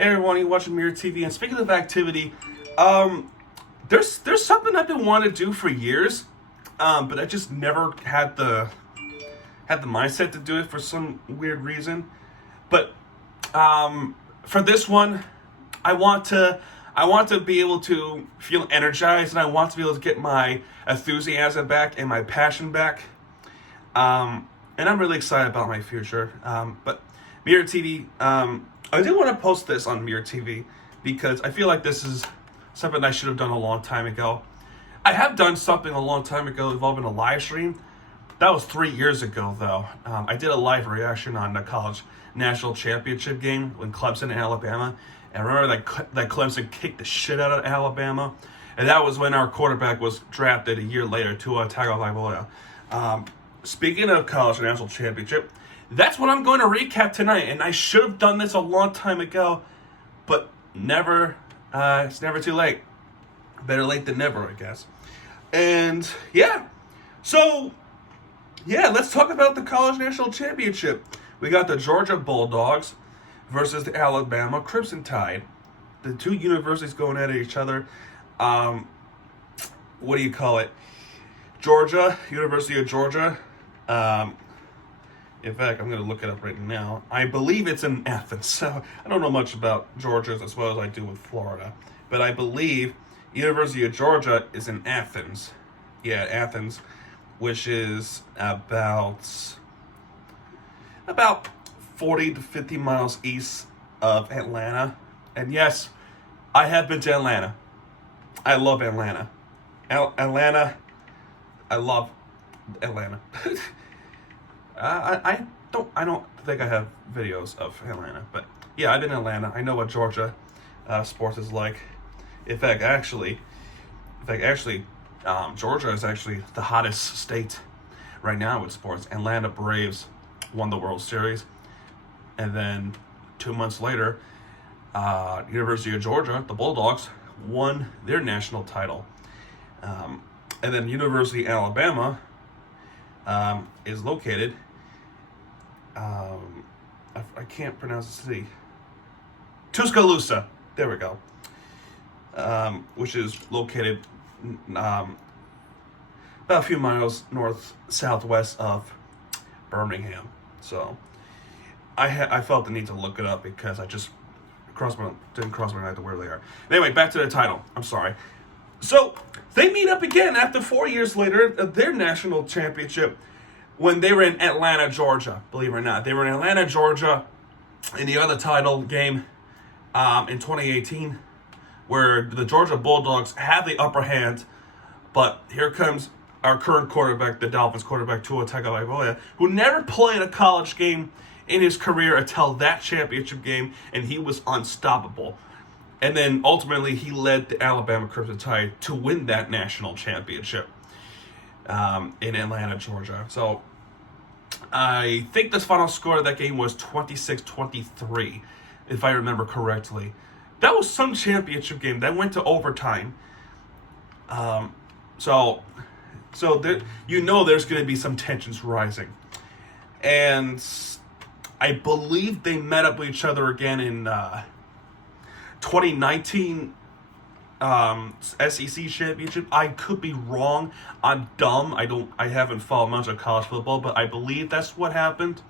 Hey everyone, you watching Mirror TV. And speaking of activity, there's something I've been wanting to do for years, but I just never had the mindset to do it for some weird reason. But for this one, I want to be able to feel energized, and I want to be able to get my enthusiasm back and my passion back. And I'm really excited about my future. But Mirror TV, I did want to post this on Mirror TV because I feel like this is something I should have done a long time ago. I have done something a long time ago involving a live stream. That was 3 years ago, though. I did a live reaction on the college national championship game when Clemson and Alabama. And remember that Clemson kicked the shit out of Alabama? And that was when our quarterback was drafted a year later, Tua Tagovailoa. Speaking of college national championship, that's what I'm going to recap tonight. And I should have done this a long time ago, but never. It's never too late. Better late than never, I guess. And yeah, so yeah, let's talk about the college national championship. We got the Georgia Bulldogs versus the Alabama Crimson Tide. The two universities going at each other. What do you call it? Georgia, University of Georgia. In fact, I'm going to look it up right now. I believe it's in Athens. So I don't know much about Georgia as well as I do with Florida. But I believe University of Georgia is in Athens. Yeah, Athens, which is about 40 to 50 miles east of Atlanta. And yes, I have been to Atlanta. I love Atlanta. Atlanta. I love Atlanta. I don't think I have videos of Atlanta, but yeah, I've been in Atlanta. I know what Georgia sports is like. In fact, actually, Georgia is actually the hottest state right now with sports. Atlanta Braves won the World Series, and then 2 months later, University of Georgia, the Bulldogs, won their national title. And then University of Alabama is located. I can't pronounce the city. Tuscaloosa. There we go. Which is located about a few miles southwest of Birmingham. So I felt the need to look it up because I just didn't cross my mind to where they are. Anyway, back to the title. I'm sorry. So they meet up again after 4 years later of their national championship when they were in Atlanta, Georgia. Believe it or not, they were in Atlanta, Georgia, in the other title game in 2018, where the Georgia Bulldogs had the upper hand. But here comes our current quarterback, the Dolphins quarterback, Tua Tagovailoa, who never played a college game in his career until that championship game, and he was unstoppable. And then ultimately he led the Alabama Crimson Tide to win that national championship in Atlanta, Georgia. So I think the final score of that game was 26-23, if I remember correctly. That was some championship game that went to overtime. So there, there's going to be some tensions rising. And I believe they met up with each other again in 2019 SEC championship. I could be wrong. I'm dumb. I haven't followed much of college football, but I believe that's what happened.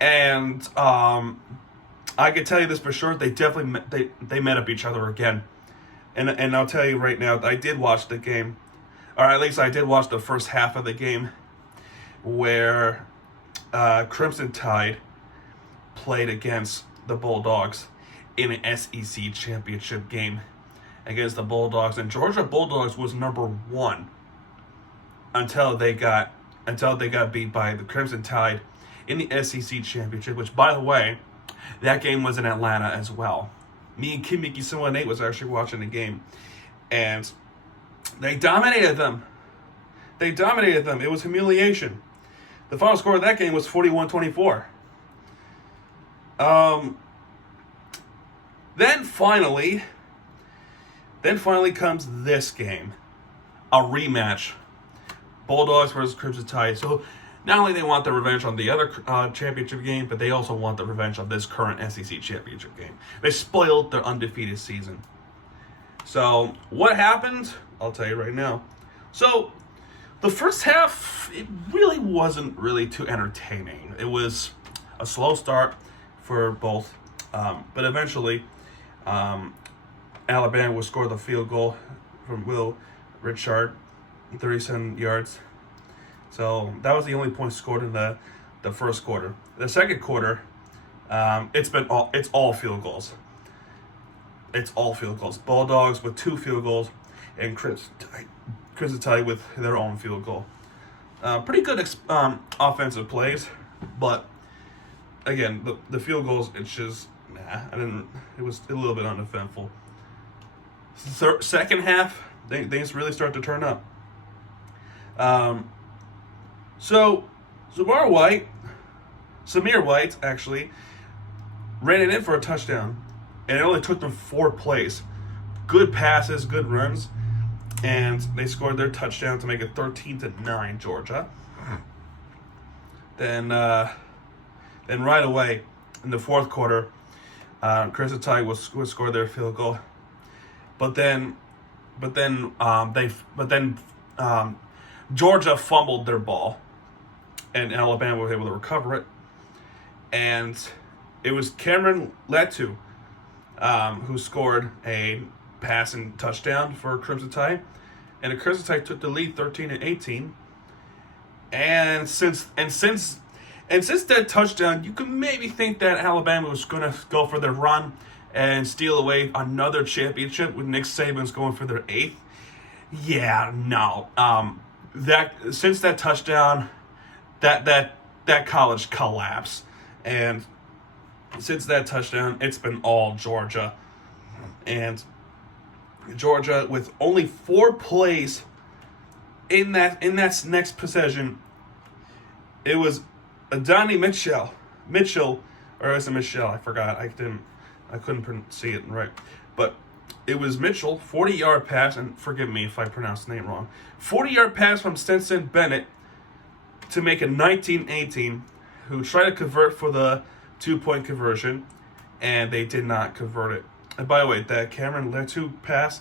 And I can tell you this for sure. They definitely they met up each other again. And I'll tell you right now, I did watch the game, or at least I did watch the first half of the game, where Crimson Tide played against the Bulldogs in an SEC championship game against the Bulldogs. And Georgia Bulldogs was number 1 until they got beat by the Crimson Tide in the SEC championship, which, by the way, that game was in Atlanta as well. Me and Kimiki Sima Nate was actually watching the game, and they dominated them. It was humiliation. The final score of that game was 41-24. Then finally comes this game, a rematch, Bulldogs versus Crimson Tide. So Not only they want the revenge on the other championship game, but they also want the revenge on this current SEC championship game. They spoiled their undefeated season. So what happened? I'll tell you right now. So the first half, it really wasn't really too entertaining. It was a slow start for both, but eventually Alabama would score the field goal from Will Richard, 37 yards. So that was the only point scored in the first quarter. The second quarter, it's all field goals. It's all field goals. Bulldogs with 2 field goals, and Chris Tye with their own field goal. Pretty good offensive plays, but again, the field goals, it's just it was a little bit uneventful. Second half, things really start to turn up. So Zamir White actually ran it in for a touchdown, and it only took them 4 plays. Good passes, good runs, and they scored their touchdown to make it 13-9 Georgia. Then right away in the fourth quarter, Chris Tye would score their field goal, but then Georgia fumbled their ball, and Alabama was able to recover it. And it was Cameron Letu who scored a passing touchdown for Crimson Tide, and Crimson Tide took the lead 13-18. And since that touchdown, you could maybe think that Alabama was going to go for their run and steal away another championship with Nick Saban's going for their 8th. Yeah, no. Since that touchdown, that college collapsed, and since that touchdown, it's been all Georgia. And Georgia, with only 4 plays in that next possession, it was Adonai Mitchell, or is it Michelle? I forgot. I couldn't see it right, but it was Mitchell, 40-yard pass, and forgive me if I pronounced the name wrong. 40-yard pass from Stetson Bennett to make it 19-18, who tried to convert for the 2-point conversion, and they did not convert it. And by the way, that Cameron Letu pass,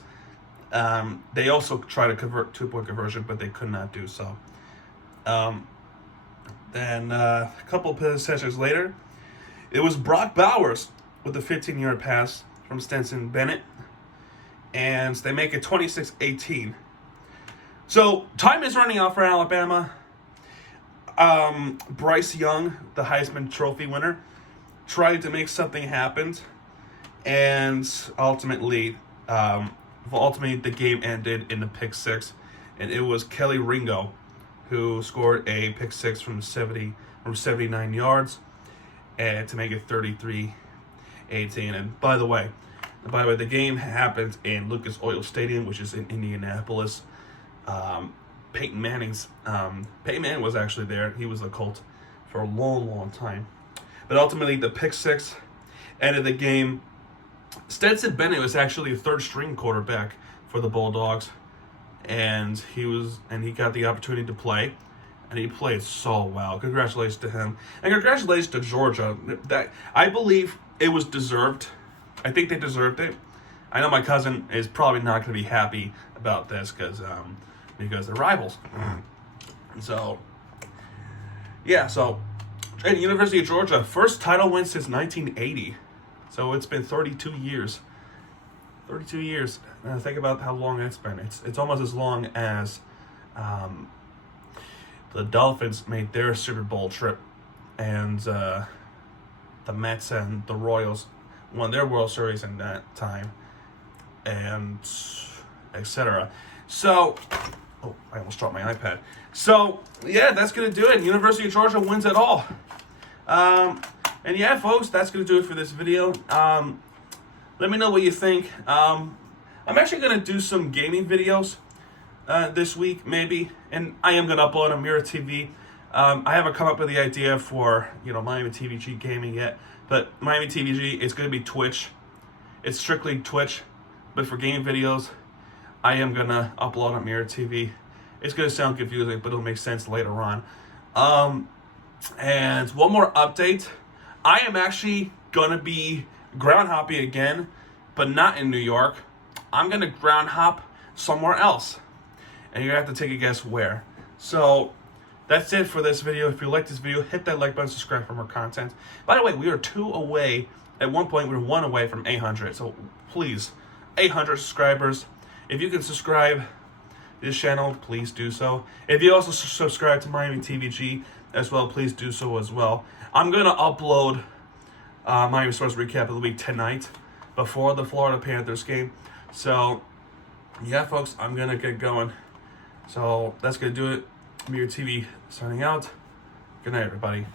they also tried to convert 2-point conversion, but they could not do so. Then a couple of possessions later, it was Brock Bowers with a 15-yard pass from Stetson Bennett, and they make it 26-18. So time is running out for Alabama. Bryce Young, the Heisman Trophy winner, tried to make something happen, and ultimately the game ended in the pick 6, and it was Kelly Ringo who scored a pick 6 from 79 yards, and to make it 33-18. And by the way, the game happened in Lucas Oil Stadium, which is in Indianapolis. Peyton Manning was actually there. He was a Colt for a long, long time. But ultimately, the pick 6 ended the game. Stetson Bennett was actually a third-string quarterback for the Bulldogs, and he got the opportunity to play, and he played so well. Congratulations to him, and congratulations to Georgia. That, I believe it was deserved. I think they deserved it. I know my cousin is probably not going to be happy about this because they're rivals. So, yeah. So, and University of Georgia, first title win since 1980. So it's been 32 years. 32 years. Now think about how long it's been. It's almost as long as the Dolphins made their Super Bowl trip, and the Mets and the Royals won their World Series in that time, and etc. So, I almost dropped my iPad. So, yeah, that's going to do it. University of Georgia wins it all. And yeah, folks, that's going to do it for this video. Let me know what you think. I'm actually going to do some gaming videos this week, maybe. And I am going to upload on Mirror TV. I haven't come up with the idea for, Miami TVG gaming yet. But Miami TVG, it's going to be Twitch. It's strictly Twitch. But for gaming videos, I am going to upload on Mirror TV. It's going to sound confusing, but it'll make sense later on. And one more update. I am actually gonna be ground hopping again, but not in New York. I'm gonna ground hop somewhere else. And you're gonna have to take a guess where. So that's it for this video. If you like this video, hit that like button, subscribe for more content. By the way, we are 2 away. At one point, we were 1 away from 800. So please, 800 subscribers. If you can subscribe to this channel, please do so. If you also subscribe to Miami TVG as well, please do so as well. I'm going to upload Miami Sports Recap of the Week tonight before the Florida Panthers game. So, yeah, folks, I'm going to get going. So that's going to do it. Mirror TV signing out. Good night, everybody.